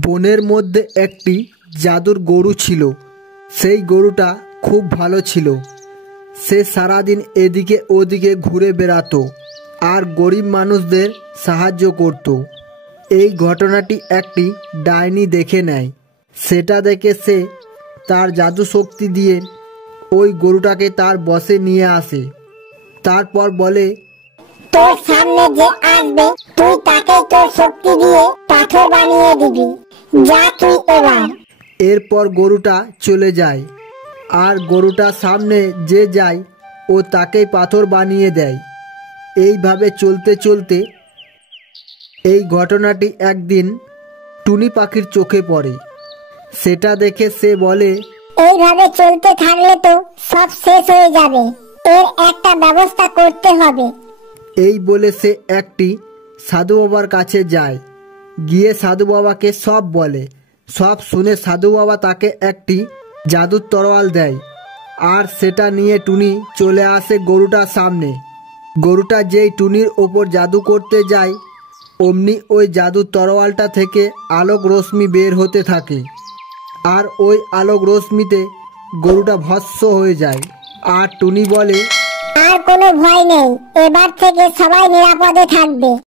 বনের মধ্যে একটি জাদুর গরু ছিল। সেই গরুটা খুব ভালো ছিল। সে সারাদিন এদিকে ওদিকে ঘুরে বেড়াতো আর গরিব মানুষদের সাহায্য করত। এই ঘটনাটি একটি ডাইনি দেখে নেয়। সেটা দেখে সে তার জাদু শক্তি দিয়ে ওই গরুটাকে তার বশে নিয়ে আসে। তারপর বলে, তোর সামনে যে আসবে তুই তাকে তোর শক্তি দিয়ে পাথর বানিয়ে দিবি। যা তুই এবার। এরপর গরুটা চলে যায় আর গরুটার সামনে যে যায় ও তাকেই পাথর বানিয়ে দেয়। এইভাবে চলতে চলতে এই ঘটনাটি একদিন টুনি পাখির চোখে পড়ে। সেটা দেখে সে বলে, এইভাবে চলতে থাকলে তো সব শেষ হয়ে যাবে। এর একটা ব্যবস্থা করতে হবে। এই বলে সে একটি সাধু বাবার কাছে যায়। গিয়ে সাধু বাবাকে সব বলে। সব শুনে সাধু বাবা তাকে একটি জাদুর তরোয়াল দেয় আর সেটা নিয়ে টুনি চলে আসে গরুটার সামনে। গরুটা যেই টুনির ওপর জাদু করতে যায় অমনি ওই জাদুর তরোয়ালটা থেকে আলোক রশ্মি বের হতে থাকে আর ওই আলোক রশ্মিতে গরুটা ভস্ম হয়ে যায়। আর টুনি বলে, আর কোনো ভয় নেই, এবার থেকে সবাই নিরাপদে থাকবে।